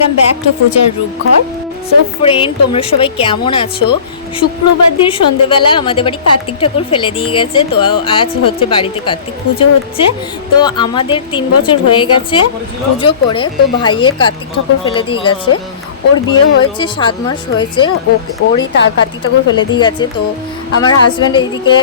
Welcome back to পূজার রূপঘর। So friend, তোমরা সবাই কেমন আছো? শুক্রবার দিন সন্ধেবেলা আমাদের বাড়ি কার্তিক ঠাকুর ফেলে দিয়ে গেছে। তো আজ হচ্ছে বাড়িতে কার্তিক পুজো হচ্ছে। তো আমাদের 3 বছর হয়ে গেছে পুজো করে। তো ভাইয়ের কার্তিক ঠাকুর ফেলে দিয়ে গেছে। ওর বিয়ে হয়েছে 7 মাস হয়েছে, ওরই কার্তিক ঠাকুর ফেলে দিয়ে গেছে। তো আমার হাজব্যান্ড এইদিকে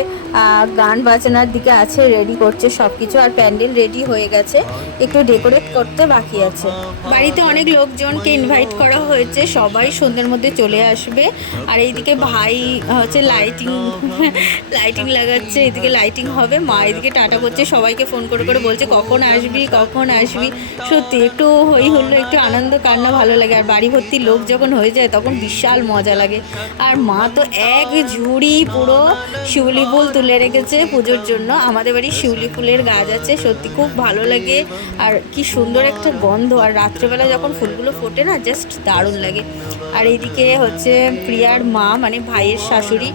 গান বাজনার দিকে আছে, রেডি করছে সব কিছু। আর প্যান্ডেল রেডি হয়ে গেছে, একটু ডেকোরেট করতে বাকি আছে। বাড়িতে অনেক লোকজনকে ইনভাইট করা হয়েছে, সবাই সন্ধ্যের মধ্যে চলে আসবে। আর এইদিকে ভাই হচ্ছে লাইটিং লাগাচ্ছে, এদিকে লাইটিং হবে। মা এদিকে টাটা করছে, সবাইকে ফোন করে করে বলছে কখন আসবি কখন আসবি। সত্যি একটু হই হলো, একটু আনন্দ কান্না ভালো লাগে। আর বাড়ি ভর্তি লোক যখন হয়ে যায় তখন বিশাল মজা লাগে। আর মা তো এক ঝুড়ি পুরো শিউলি ফুল তুলে রেখেছে পুজোর জন্য। আমাদের বাড়ি শিউলি ফুলের গাছ আছে, সত্যি খুব ভালো লাগে। আর কি সুন্দর একটা গন্ধ, আর রাত্রেবেলা যখন ফুলগুলো ফোটে না, জাস্ট দারুণ লাগে। আর এইদিকে হচ্ছে প্রিয়ার মা মানে ভাইয়ের শাশুড়ি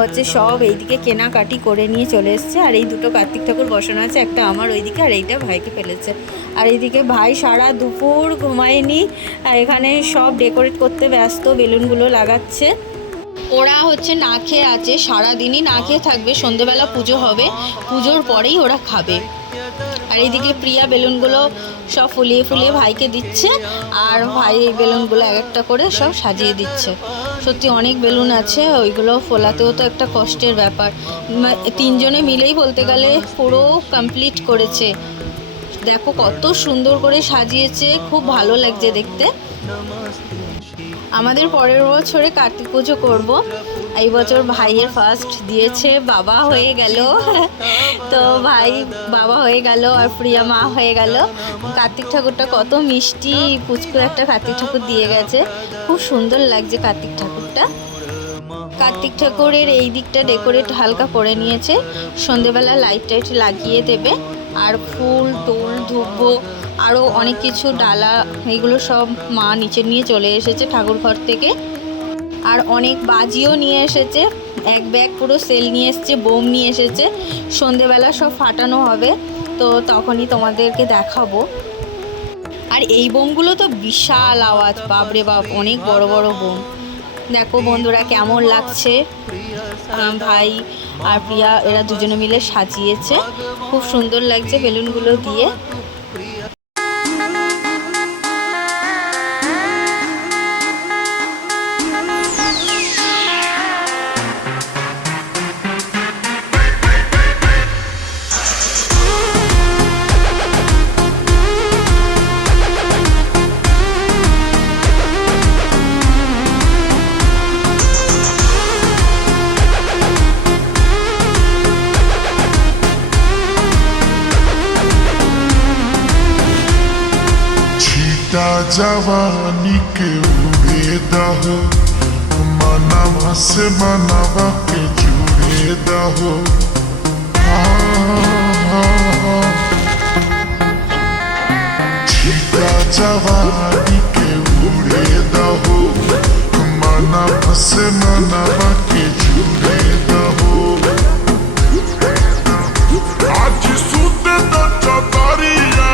হচ্ছে সব এইদিকে কেনাকাটি করে নিয়ে চলে এসছে। আর এই দুটো কার্তিক ঠাকুর বসানো আছে, একটা আমার ওইদিকে আর এইটা ভাইকে ফেলেছে। আর এইদিকে ভাই সারা দুপুর ঘুমায়নি, আর এখানে সব ডেকোরেট করতে ব্যস্ত, বেলুনগুলো লাগাচ্ছে। ওরা হচ্ছে না খেয়ে আছে, সারাদিনই না খেয়ে থাকবে। সন্ধেবেলা পুজো হবে, পুজোর পরেই ওরা খাবে। আর এইদিকে প্রিয়া বেলুনগুলো সব ফুলিয়ে ফুলিয়ে ভাইকে দিচ্ছে, আর ভাই এই বেলুনগুলো এক একটা করে সব সাজিয়ে দিচ্ছে। সত্যি অনেক বেলুন আছে, ওইগুলো ফোলাতেও তো একটা কষ্টের ব্যাপার। 3 জনে মিলেই বলতে গেলে পুরো কমপ্লিট করেছে। দেখো কত সুন্দর করে সাজিয়েছে, খুব ভালো লাগছে দেখতে। আমাদের পরের বছরে কার্তিক পুজো করব। এই বছর ভাইয়ের ফার্স্ট দিয়েছে, বাবা হয়ে গেল। তো ভাই বাবা হয়ে গেল, আর প্রিয়া মা হয়ে গেল। কার্তিক ঠাকুরটা কত মিষ্টি পুচকু একটা কার্তিক ঠাকুর দিয়ে গেছে, খুব সুন্দর লাগছে কার্তিক ঠাকুরটা। কার্তিক ঠাকুরের এই দিকটা ডেকোরেট হালকা করে নিয়েছে, সন্ধেবেলা লাইট টাইট লাগিয়ে দেবে। আর ফুল টুল ধুবো, আরও অনেক কিছু ডালা, এগুলো সব মা নিচে নিয়ে চলে এসেছে ঠাকুর ঘর থেকে। আর অনেক বাজিও নিয়ে এসেছে, এক ব্যাগ পুরো সেল নিয়ে এসেছে, বোম নিয়ে এসেছে। সন্ধেবেলা সব ফাটানো হবে, তো তখনই তোমাদেরকে দেখাবো। আর এই বোমগুলো তো বিশাল আওয়াজ, বাপরে বাপ, অনেক বড় বড় বোম। দেখো বন্ধুরা কেমন লাগছে, ভাই আর প্রিয়া এরা দুজনে মিলে সাজিয়েছে, খুব সুন্দর লাগছে বেলুনগুলো দিয়ে। जवानी के उड़े दहो, मनवा से मनवा के जुड़े दहो। छीटा जवानी के उड़े दहो, मनवा से मनवा के जुड़े दहो। आज सुत द चतरिया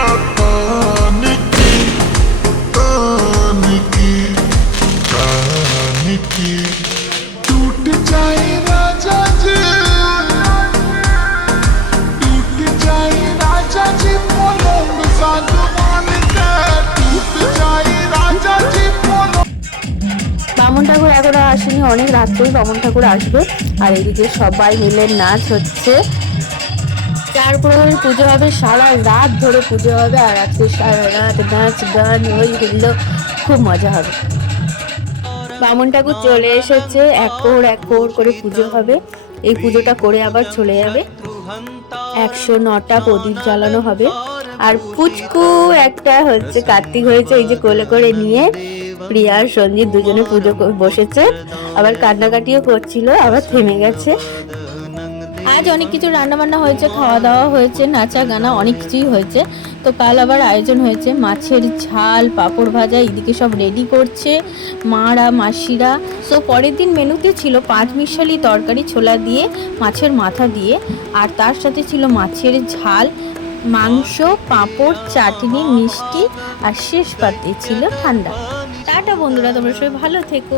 टूट जाए राजा जी, टूट जाए राजा जी पलंग सागवान का, टूट जाए राजा जी पलंग। বামন ঠাকুর এখনো আসেনি, অনেক রাত করে বামন ঠাকুর আসবে। আর এদিকে সবাই মিলে নাচ হচ্ছে, 4 প্রহরের পুজো হবে, সারা রাত ধরে পুজো হবে। আর রাত্রে সারা রাত নাচ গান হই হুল্লো, খুব মজা হবে। বামন ঠাকুর চলে এসেছে, এক প্রহর করে পুজো হবে। এই পুজোটা করে আবার চলে যাবে। 109টা প্রদীপ জ্বালানো হবে। আর পুচকু একটা হচ্ছে কার্তিক হয়েছে, এই যে কোলে করে নিয়ে প্রিয়া আর সঞ্জিত দুজনে পুজো বসেছে। আবার কান্নাকাটিও করছিল, আবার থেমে গেছে। আজ অনেক কিছু রান্নাবান্না হয়েছে, খাওয়া দাওয়া হয়েছে, নাচা গানা অনেক কিছুই হয়েছে। তো কাল আবার আয়োজন হয়েছে মাছের ঝাল, পাঁপড় ভাজা, এদিকে সব রেডি করছে মারা মাসিরা। তো পরের দিন মেনুতে ছিল 5 মিশালি তরকারি, ছোলা দিয়ে, মাছের মাথা দিয়ে, আর তার সাথে ছিল মাছের ঝাল, মাংস, পাঁপড়, চাটনি, মিষ্টি আর শেষ পাতে ছিল ঠান্ডা। টাটা বন্ধুরা, তোমরা সবাই ভালো থেকো।